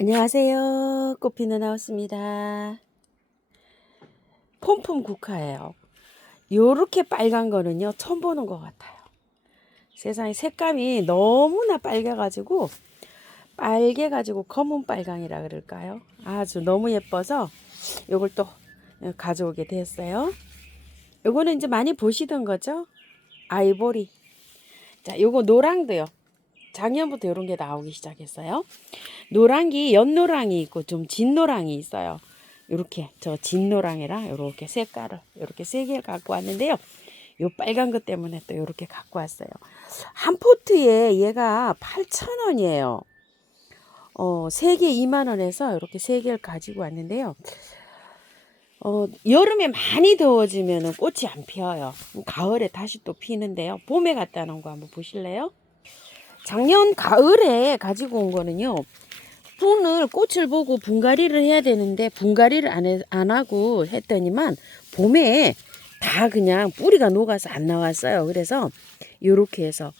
안녕하세요. 꽃피는 하우스입니다. 폼폼 국화예요. 요렇게 빨간 거는요 처음 보는 것 같아요. 세상에 색감이 너무나 빨개가지고 검은 빨강이라 그럴까요? 아주 너무 예뻐서 요걸 또 가져오게 됐어요. 요거는 이제 많이 보시던 거죠. 아이보리. 자, 요거 노랑도요. 작년부터 요런 게 나오기 시작했어요. 노랑이 연노랑이 있고 좀 진노랑이 있어요. 요렇게 저 진노랑이랑 요렇게 색깔을 요렇게 세 개를 갖고 왔는데요. 요 빨간 것 때문에 또 요렇게 갖고 왔어요. 한 포트에 얘가 8,000원이에요. 세 개 2만 원에서 이렇게 세 개를 가지고 왔는데요. 여름에 많이 더워지면은 꽃이 안 피어요. 가을에 다시 또 피는데요. 봄에 갖다 놓은 거 한번 보실래요? 작년 가을에 가지고 온 거는요. 꽃을 보고 분갈이를 해야 되는데 분갈이를 안 하고 했더니만 봄에 다 그냥 뿌리가 녹아서 안 나왔어요. 그래서 요렇게 해서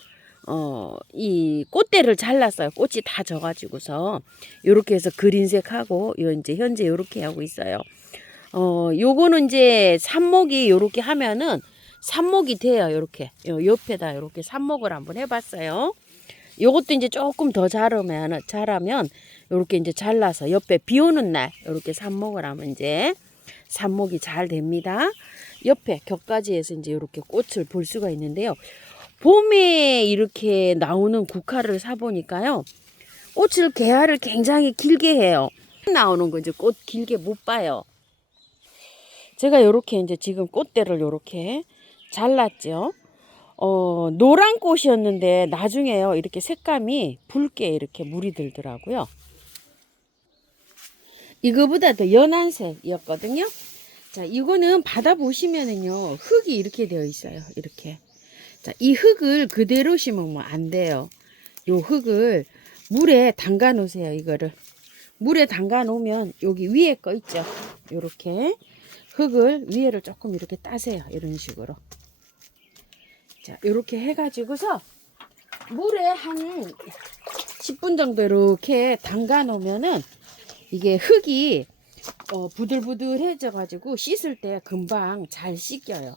이 꽃대를 잘랐어요. 꽃이 다 져가지고서 요렇게 해서 그린색하고 요 이제 현재 요렇게 하고 있어요. 요거는 이제 삽목이 요렇게 하면은 삽목이 돼요. 요렇게 요 옆에다 요렇게 삽목을 한번 해봤어요. 요것도 이제 조금 더 자라면 요렇게 이제 잘라서 옆에 비 오는 날 요렇게 삽목을 하면 이제 삽목이 잘 됩니다. 옆에 격가지에서 이제 요렇게 꽃을 볼 수가 있는데요. 봄에 이렇게 나오는 국화를 사 보니까요. 꽃을 개화를 굉장히 길게 해요. 나오는 거 이제 꽃 길게 못 봐요. 제가 요렇게 이제 지금 꽃대를 요렇게 잘랐죠. 노란 꽃이었는데 나중에요 이렇게 색감이 붉게 이렇게 물이 들더라고요. 이거보다 더 연한 색이었거든요. 자, 이거는 받아보시면은요 흙이 이렇게 되어 있어요. 이렇게. 자, 이 흙을 그대로 심으면 안 돼요. 요 흙을 물에 담가 놓으세요. 이거를 물에 담가 놓으면 여기 위에 거 있죠. 요렇게 흙을 위에를 조금 이렇게 따세요. 이런 식으로. 자, 요렇게 해가지고서 물에 한 10분 정도 이렇게 담가 놓으면은 이게 흙이 부들부들해져 가지고 씻을 때 금방 잘 씻겨요.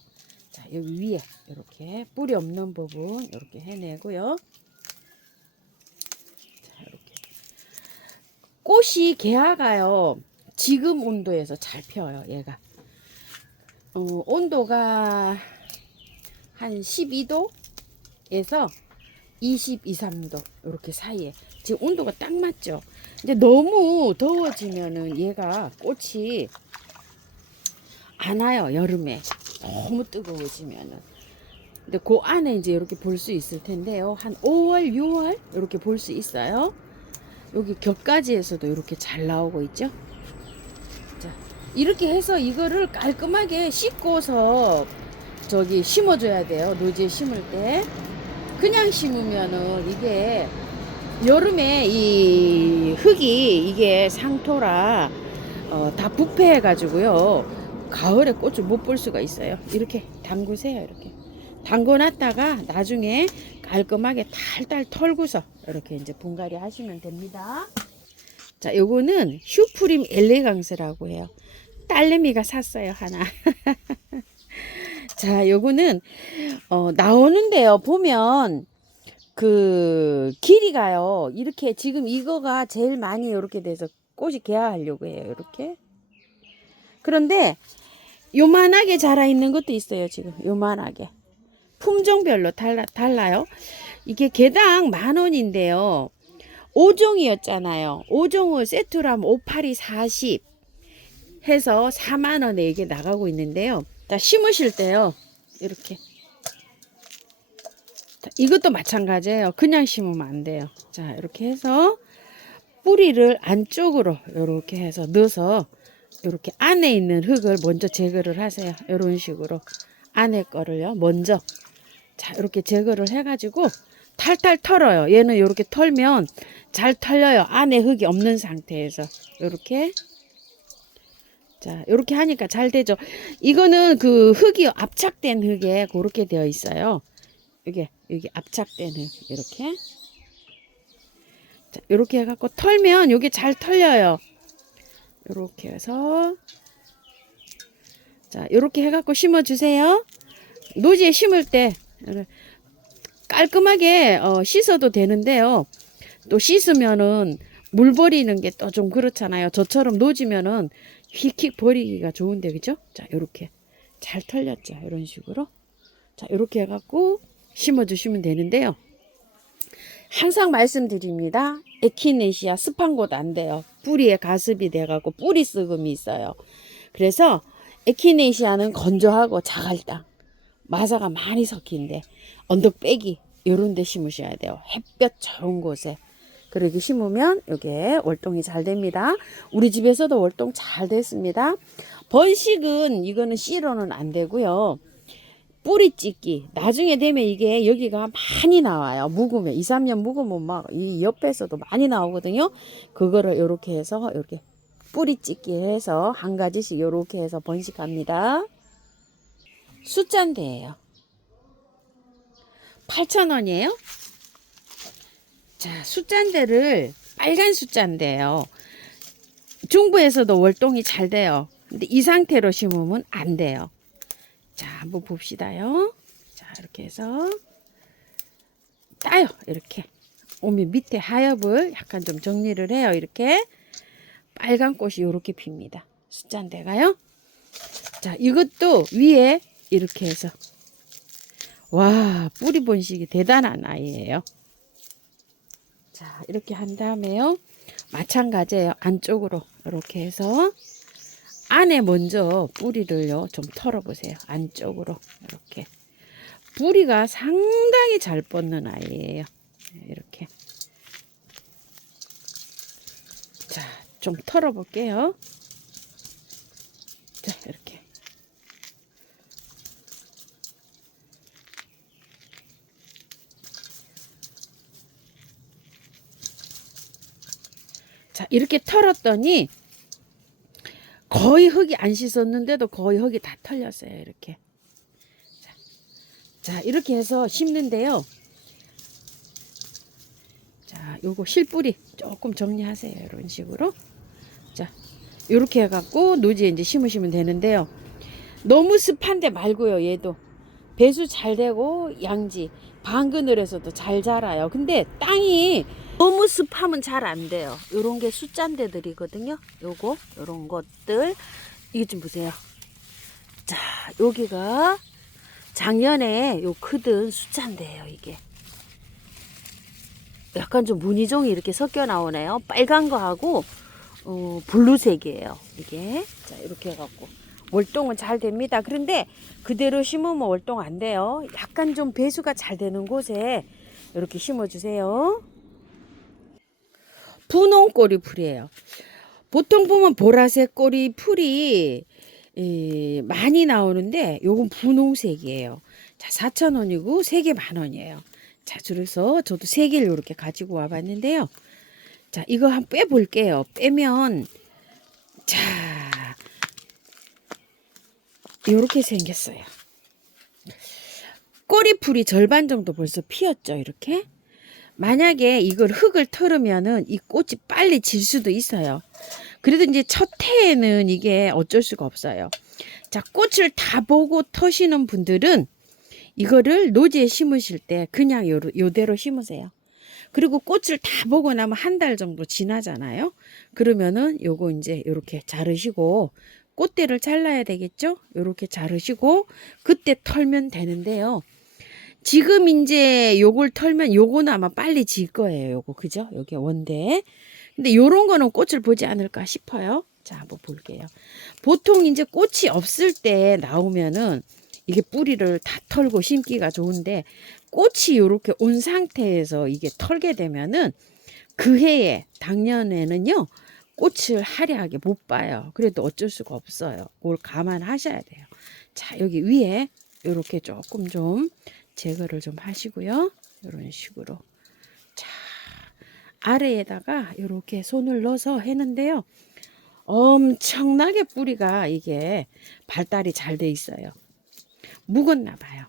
자, 여기 위에 이렇게 뿌리 없는 부분 이렇게 해내고요. 자, 이렇게 꽃이 개화가요 지금 온도에서 잘 펴요. 얘가 온도가 한 12도에서 22, 3도 이렇게 사이에 지금 온도가 딱 맞죠. 이제 너무 더워지면은 얘가 꽃이 안 와요. 여름에 너무 뜨거워지면은. 근데 그 안에 이제 이렇게 볼 수 있을 텐데요. 한 5월, 6월 이렇게 볼 수 있어요. 여기 격가지에서도 이렇게 잘 나오고 있죠. 자, 이렇게 해서 이거를 깔끔하게 씻고서 저기 심어줘야 돼요. 노지에 심을 때. 그냥 심으면은 이게 여름에 이 흙이 이게 상토라 다 부패해 가지고요 가을에 꽃을 못 볼 수가 있어요. 이렇게 담그세요. 이렇게 담궈 놨다가 나중에 깔끔하게 탈탈 털고서 이렇게 이제 분갈이 하시면 됩니다. 자, 요거는 슈프림 엘레강스라고 해요. 딸내미가 샀어요 하나. 자, 요거는 나오는데요 보면 그 길이가요 이렇게 지금 이거가 제일 많이 이렇게 돼서 꽃이 개화하려고 해요. 이렇게. 그런데 요만하게 자라 있는 것도 있어요. 지금 요만하게 품종별로 달라요. 이게 개당 10,000원인데요 5종이었잖아요. 5종을 세트로 하면 5, 8이 40 해서 40,000원에 이게 나가고 있는데요. 자, 심으실 때요 이렇게 이것도 마찬가지예요. 그냥 심으면 안 돼요. 자, 이렇게 해서 뿌리를 안쪽으로 이렇게 해서 넣어서 이렇게 안에 있는 흙을 먼저 제거를 하세요. 이런 식으로 안에 거를요 먼저 자 이렇게 제거를 해가지고 탈탈 털어요. 얘는 이렇게 털면 잘 털려요. 안에 흙이 없는 상태에서 이렇게 자 이렇게 하니까 잘 되죠. 이거는 그 흙이 압착된 흙에 그렇게 되어 있어요. 여기 압착된 흙 이렇게 자, 이렇게 해갖고 털면 요게 잘 털려요. 이렇게 해서 자, 이렇게 해갖고 심어주세요. 노지에 심을 때 깔끔하게 씻어도 되는데요. 또 씻으면은 물 버리는 게 또 좀 그렇잖아요. 저처럼 노지면은 휙휙 버리기가 좋은데, 그죠? 자, 요렇게 잘 털렸죠. 이런 식으로. 자, 요렇게 해갖고 심어주시면 되는데요. 항상 말씀드립니다. 에키네시아 습한 곳 안 돼요. 뿌리에 가습이 돼갖고 뿌리 썩음이 있어요. 그래서 에키네시아는 건조하고 자갈 땅, 마사가 많이 섞인데 언덕배기 요런 데 심으셔야 돼요. 햇볕 좋은 곳에. 그렇게 심으면 이게 월동이 잘 됩니다. 우리 집에서도 월동 잘 됐습니다. 번식은 이거는 씨로는 안 되고요. 뿌리 찢기. 나중에 되면 이게 여기가 많이 나와요. 묵으면 2, 3년 묵으면 막 이 옆에서도 많이 나오거든요. 그거를 이렇게 해서 이렇게 뿌리 찢기 해서 한 가지씩 이렇게 해서 번식합니다. 숫잔대예요. 8,000원이에요. 자, 숫잔대를 빨간 숫잔대예요. 중부에서도 월동이 잘 돼요. 근데 이 상태로 심으면 안 돼요. 자, 한번 봅시다요. 자, 이렇게 해서 따요. 이렇게 오면 밑에 하엽을 약간 좀 정리를 해요. 이렇게 빨간 꽃이 이렇게 핍니다. 숫잔대가요. 자, 이것도 위에 이렇게 해서 와, 뿌리 번식이 대단한 아이예요. 자, 이렇게 한 다음에요. 마찬가지예요. 안쪽으로 이렇게 해서 안에 먼저 뿌리를요 좀 털어보세요. 안쪽으로 이렇게 뿌리가 상당히 잘 뻗는 아이예요. 이렇게 자, 좀 털어볼게요. 자, 이렇게 자, 이렇게 털었더니 거의 흙이 안 씻었는데도 거의 흙이 다 털렸어요. 이렇게. 자, 이렇게 해서 심는데요. 자, 요거 실뿌리 조금 정리하세요. 이런 식으로. 자, 요렇게 해갖고 노지에 이제 심으시면 되는데요. 너무 습한데 말고요. 얘도 배수 잘 되고 양지 방그늘에서도 잘 자라요. 근데 땅이 너무 습하면 잘 안 돼요. 요런 게 숫잔대들이거든요. 요거 요런 것들 이거 좀 보세요. 자, 여기가 작년에 요 크던 숫잔대예요. 이게 약간 좀 무늬종이 이렇게 섞여 나오네요. 빨간 거하고 블루색이에요. 이게 자, 이렇게 해갖고 월동은 잘 됩니다. 그런데 그대로 심으면 월동 안 돼요. 약간 좀 배수가 잘 되는 곳에 이렇게 심어주세요. 분홍 꼬리 풀이에요. 보통 보면 보라색 꼬리 풀이 많이 나오는데 요건 분홍색이에요. 자, 4,000원이고 3개 10,000원이에요. 자, 그래서 저도 3개를 이렇게 가지고 와 봤는데요. 자, 이거 한번 빼볼게요. 빼면 자, 이렇게 생겼어요. 꼬리풀이 절반 정도 벌써 피었죠. 이렇게. 만약에 이걸 흙을 털으면은 이 꽃이 빨리 질 수도 있어요. 그래도 이제 첫 해에는 이게 어쩔 수가 없어요. 자, 꽃을 다 보고 터시는 분들은 이거를 노지에 심으실 때 그냥 요대로 심으세요. 그리고 꽃을 다 보고 나면 한 달 정도 지나잖아요. 그러면은 요거 이제 요렇게 자르시고 꽃대를 잘라야 되겠죠? 요렇게 자르시고 그때 털면 되는데요. 지금 이제 요걸 털면 요거는 아마 빨리 질 거예요. 요거 그죠? 여기 원대. 근데 요런 거는 꽃을 보지 않을까 싶어요. 자, 한번 볼게요. 보통 이제 꽃이 없을 때 나오면은 이게 뿌리를 다 털고 심기가 좋은데 꽃이 요렇게 온 상태에서 이게 털게 되면은 그 해에 당년에는요 꽃을 화려하게 못 봐요. 그래도 어쩔 수가 없어요. 그걸 감안하셔야 돼요. 자, 여기 위에 요렇게 조금 좀 제거를 좀 하시고요. 이런 식으로. 자, 아래에다가 이렇게 손을 넣어서 했는데요. 엄청나게 뿌리가 이게 발달이 잘 돼 있어요. 묵었나 봐요.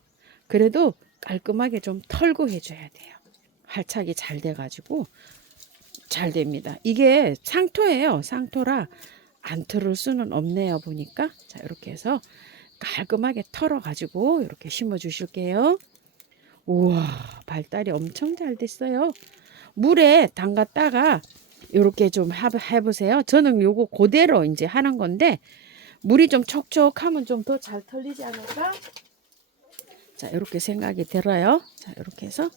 그래도 깔끔하게 좀 털고 해줘야 돼요. 활착이 잘 돼가지고 잘 됩니다. 이게 상토예요. 상토라 안 털을 수는 없네요. 보니까. 자, 이렇게 해서 깔끔하게 털어 가지고 이렇게 심어 주실게요. 우와, 발달이 엄청 잘 됐어요. 물에 담갔다가 이렇게 좀 해보세요. 저는 요거 그대로 이제 하는 건데 물이 좀 촉촉하면 좀 더 잘 털리지 않을까? 자, 이렇게 생각이 들어요. 자, 이렇게 해서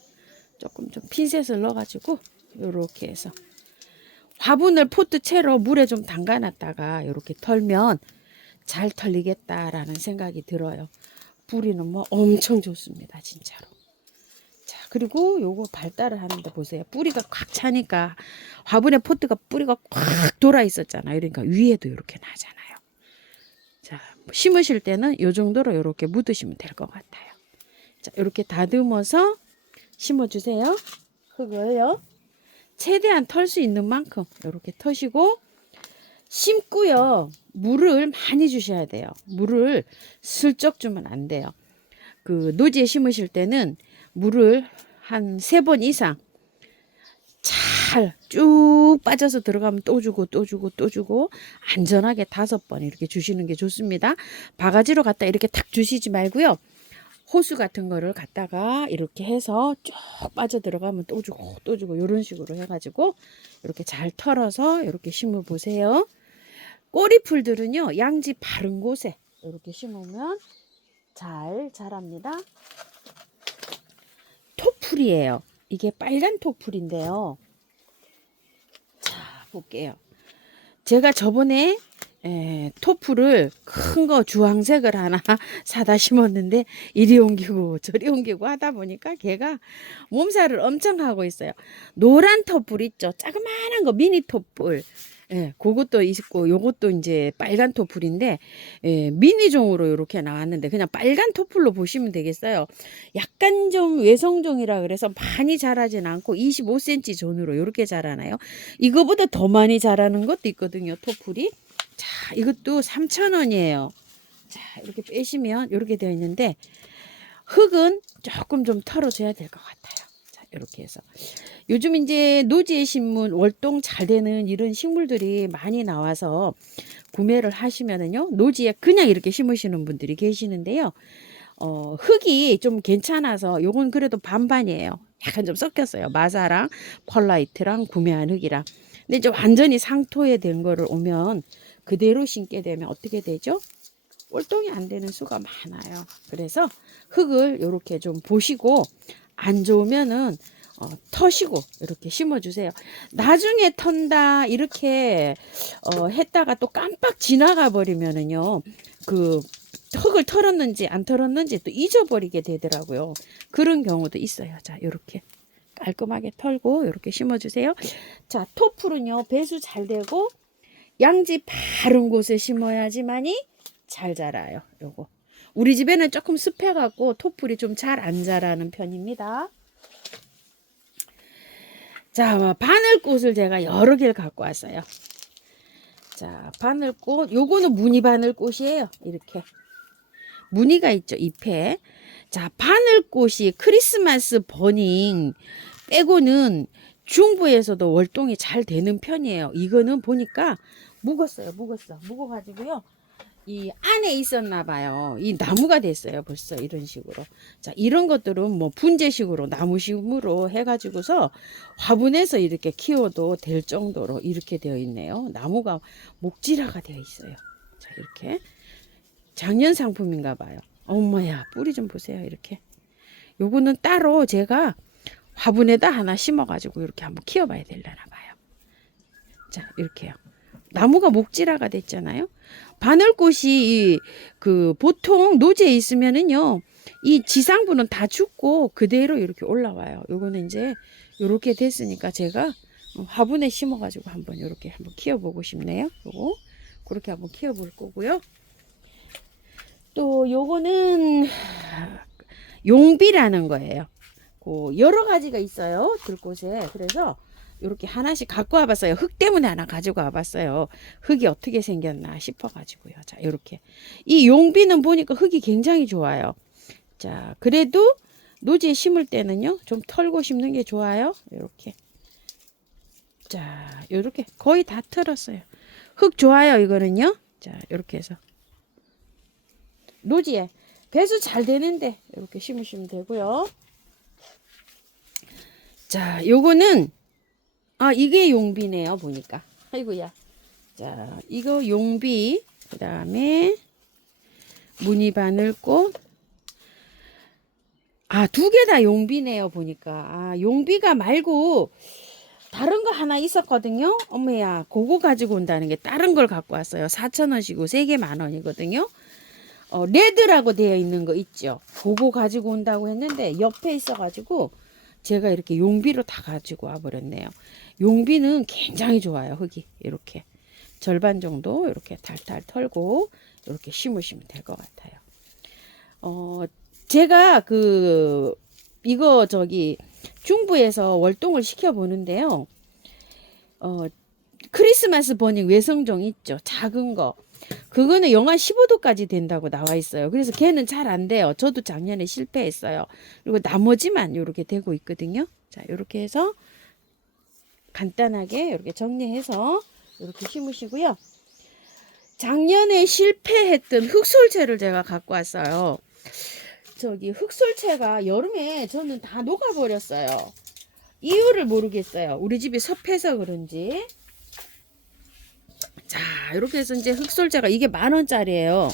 조금 좀 핀셋을 넣어가지고 이렇게 해서 화분을 포트 채로 물에 좀 담가놨다가 이렇게 털면 잘 털리겠다라는 생각이 들어요. 뿌리는 뭐 엄청 좋습니다, 진짜로. 자, 그리고 요거 발달을 하는데 보세요. 뿌리가 꽉 차니까 화분에 포트가 뿌리가 꽉 돌아 있었잖아요. 그러니까 위에도 이렇게 나잖아요. 자, 심으실 때는 요 정도로 이렇게 묻으시면 될 것 같아요. 자, 이렇게 다듬어서 심어주세요. 흙을요. 최대한 털 수 있는 만큼 이렇게 터시고 심고요. 물을 많이 주셔야 돼요. 물을 슬쩍 주면 안 돼요. 그 노지에 심으실 때는 물을 한 3번 이상 잘 쭉 빠져서 들어가면 또 주고 또 주고 또 주고 안전하게 5번 이렇게 주시는 게 좋습니다. 바가지로 갖다 이렇게 탁 주시지 말고요. 호수 같은 거를 갖다가 이렇게 해서 쭉 빠져 들어가면 또 주고 또 주고 이런 식으로 해가지고 이렇게 잘 털어서 이렇게 심어 보세요. 꼬리풀들은요, 양지 바른 곳에 이렇게 심으면 잘 자랍니다. 토풀이에요. 이게 빨간 토풀인데요. 자, 볼게요. 제가 저번에 토풀을 큰 거 주황색을 하나 사다 심었는데 이리 옮기고 저리 옮기고 하다 보니까 걔가 몸살을 엄청 하고 있어요. 노란 토풀 있죠? 자그마한 거 미니 토풀. 예, 그것도 있고 요것도 이제 빨간 토풀인데 미니종으로 이렇게 나왔는데 그냥 빨간 토풀로 보시면 되겠어요. 약간 좀 외성종이라 그래서 많이 자라진 않고 25cm 존으로 이렇게 자라나요. 이거보다 더 많이 자라는 것도 있거든요. 토풀이. 자, 이것도 3,000원이에요. 자, 이렇게 빼시면 이렇게 되어 있는데 흙은 조금 좀 털어줘야 될 것 같아요. 자, 이렇게 해서 요즘 이제 노지에 심은 월동 잘 되는 이런 식물들이 많이 나와서 구매를 하시면은요, 노지에 그냥 이렇게 심으시는 분들이 계시는데요. 흙이 좀 괜찮아서 요건 그래도 반반이에요. 약간 좀 섞였어요. 마사랑 펄라이트랑 구매한 흙이랑. 근데 이제 완전히 상토에 된 거를 오면 그대로 심게 되면 어떻게 되죠? 월동이 안 되는 수가 많아요. 그래서 흙을 이렇게 좀 보시고 안 좋으면은 터시고 이렇게 심어주세요. 나중에 턴다 이렇게 했다가 또 깜빡 지나가 버리면은요, 그 흙을 털었는지 안 털었는지 또 잊어버리게 되더라고요. 그런 경우도 있어요. 자, 이렇게 깔끔하게 털고 이렇게 심어주세요. 자, 토풀은요, 배수 잘 되고 양지 바른 곳에 심어야지만이 잘 자라요. 요거 우리 집에는 조금 습해갖고 토풀이 좀 잘 안 자라는 편입니다. 자, 바늘꽃을 제가 여러 개를 갖고 왔어요. 자, 바늘꽃 요거는 무늬 바늘꽃이에요. 이렇게 무늬가 있죠, 잎에. 자, 바늘꽃이 크리스마스 버닝 빼고는 중부에서도 월동이 잘 되는 편이에요. 이거는 보니까 묵었어요. 묵어가지고요. 이 안에 있었나 봐요. 이 나무가 됐어요. 벌써 이런 식으로. 자, 이런 것들은 뭐 분재식으로 나무식으로 해가지고서 화분에서 이렇게 키워도 될 정도로 이렇게 되어 있네요. 나무가 목질화가 되어 있어요. 자, 이렇게 작년 상품인가 봐요. 엄마야, 뿌리 좀 보세요. 이렇게. 요거는 따로 제가 화분에다 하나 심어가지고 이렇게 한번 키워봐야 되려나 봐요. 자, 이렇게요. 나무가 목질화가 됐잖아요. 바늘꽃이 그 보통 노지에 있으면은요, 이 지상부는 다 죽고 그대로 이렇게 올라와요. 요거는 이제 요렇게 됐으니까 제가 화분에 심어가지고 한번 이렇게 한번 키워보고 싶네요. 요거 그렇게 한번 키워볼 거고요. 또 요거는 용비라는 거예요. 그 여러 가지가 있어요. 들꽃에. 그래서 이렇게 하나씩 갖고 와봤어요. 흙 때문에 하나 가지고 와봤어요. 흙이 어떻게 생겼나 싶어가지고요. 자, 이렇게. 이 용비는 보니까 흙이 굉장히 좋아요. 자, 그래도 노지에 심을 때는요, 좀 털고 심는 게 좋아요. 이렇게. 자, 요렇게 거의 다 털었어요. 흙 좋아요, 이거는요. 자, 요렇게 해서. 노지에 배수 잘 되는데 이렇게 심으시면 되고요. 자, 요거는 이게 용비네요, 보니까. 아이고야. 자, 이거 용비. 그다음에 무늬 바늘꽃. 두 개 다 용비네요, 보니까. 용비가 말고 다른 거 하나 있었거든요. 어머야, 그거 가지고 온다는 게 다른 걸 갖고 왔어요. 4,000원이고 3개 10,000원이거든요. 레드라고 되어 있는 거 있죠. 그거 가지고 온다고 했는데 옆에 있어가지고 제가 이렇게 용비로 다 가지고 와버렸네요. 용비는 굉장히 좋아요. 흙이 이렇게 절반 정도 이렇게 탈탈 털고 이렇게 심으시면 될 것 같아요. 제가 이거 중부에서 월동을 시켜 보는데요. 크리스마스 버닝 외성종 있죠. 작은 거. 그거는 영하 15도까지 된다고 나와 있어요. 그래서 걔는 잘 안 돼요. 저도 작년에 실패했어요. 그리고 나머지만 이렇게 되고 있거든요. 자, 이렇게 해서 간단하게 이렇게 정리해서 이렇게 심으시고요. 작년에 실패했던 흑솔채를 제가 갖고 왔어요. 흑솔채가 여름에 저는 다 녹아버렸어요. 이유를 모르겠어요. 우리 집이 섭해서 그런지. 자, 이렇게 해서 이제 흑솔채가 이게 10,000원짜리예요.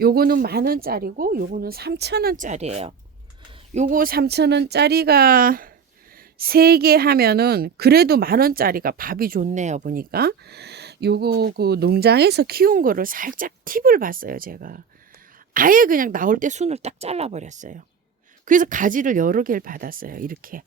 요거는 10,000원짜리고 요거는 3,000원짜리예요. 요거 3,000원짜리가 3개 하면은 그래도 10,000원짜리가 밥이 좋네요, 보니까. 요거 농장에서 키운 거를 살짝 팁을 봤어요, 제가. 아예 그냥 나올 때 순을 딱 잘라버렸어요. 그래서 가지를 여러 개를 받았어요, 이렇게.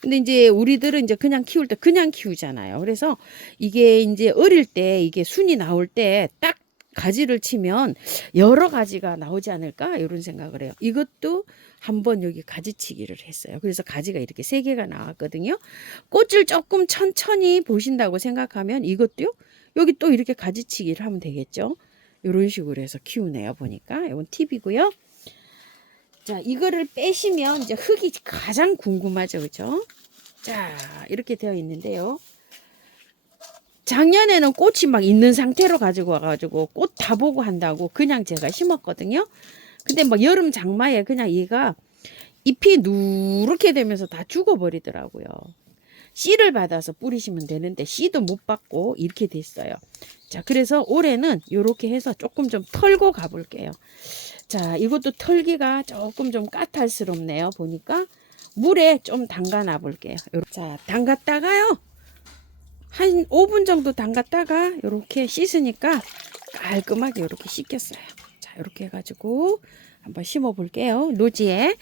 근데 이제 우리들은 이제 그냥 키울 때 그냥 키우잖아요. 그래서 이게 이제 어릴 때 이게 순이 나올 때 딱 가지를 치면 여러 가지가 나오지 않을까 이런 생각을 해요. 이것도 한번 여기 가지치기를 했어요. 그래서 가지가 이렇게 3개가 나왔거든요. 꽃을 조금 천천히 보신다고 생각하면 이것도요. 여기 또 이렇게 가지치기를 하면 되겠죠. 이런 식으로 해서 키우네요, 보니까. 이건 팁이고요. 자, 이거를 빼시면 이제 흙이 가장 궁금하죠, 그죠? 자, 이렇게 되어 있는데요. 작년에는 꽃이 막 있는 상태로 가지고 와가지고 꽃 다 보고 한다고 그냥 제가 심었거든요. 근데 막 여름 장마에 그냥 얘가 잎이 누렇게 되면서 다 죽어버리더라고요. 씨를 받아서 뿌리시면 되는데 씨도 못 받고 이렇게 됐어요. 자, 그래서 올해는 이렇게 해서 조금 좀 털고 가볼게요. 자, 이것도 털기가 조금 좀 까탈스럽네요. 보니까 물에 좀 담가 놔 볼게요. 자, 담갔다가요. 한 5분 정도 담갔다가 이렇게 씻으니까 깔끔하게 이렇게 씻겼어요. 자, 이렇게 해가지고 한번 심어 볼게요. 노지에.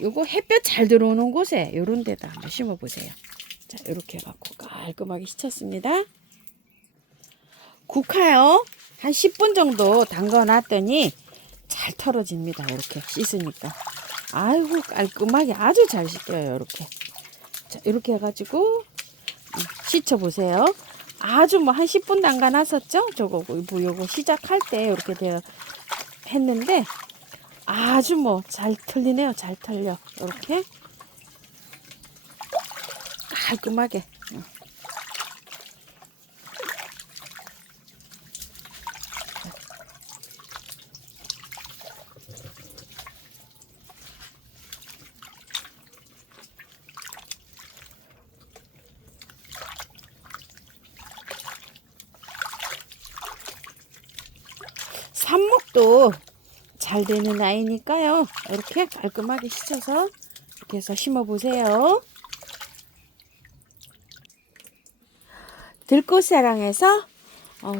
요거 햇볕 잘 들어오는 곳에 요런 데다 한번 심어 보세요. 자, 이렇게 해갖고 깔끔하게 씻었습니다. 국화요. 한 10분 정도 담가 놨더니 잘 털어집니다. 이렇게 씻으니까. 아이고, 깔끔하게 아주 잘 씻겨요. 이렇게. 자, 이렇게 해가지고 씻어 보세요. 아주 뭐 한 10분 담가 놨었죠? 요거 시작할 때 이렇게 했는데 아주 뭐 잘 털리네요. 잘 털려. 이렇게 깔끔하게. 삽목도 잘 되는 아이니까요. 이렇게 깔끔하게 씻어서 이렇게 해서 심어 보세요. 들꽃사랑에서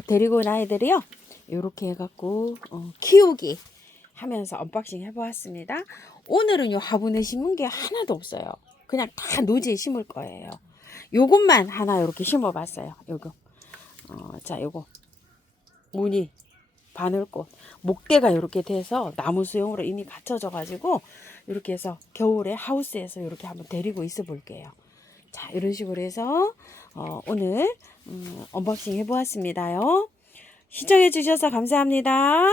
데리고 온 아이들이요. 이렇게 해갖고 키우기 하면서 언박싱 해보았습니다. 오늘은 요 화분에 심은 게 하나도 없어요. 그냥 다 노지에 심을 거예요. 요것만 하나 이렇게 심어봤어요. 요거. 자, 요거 무늬 바늘꽃 목대가 이렇게 돼서 나무 수용으로 이미 갖춰져 가지고 이렇게 해서 겨울에 하우스에서 이렇게 한번 데리고 있어 볼게요. 자, 이런 식으로 해서 오늘 언박싱 해보았습니다요. 시청해 주셔서 감사합니다.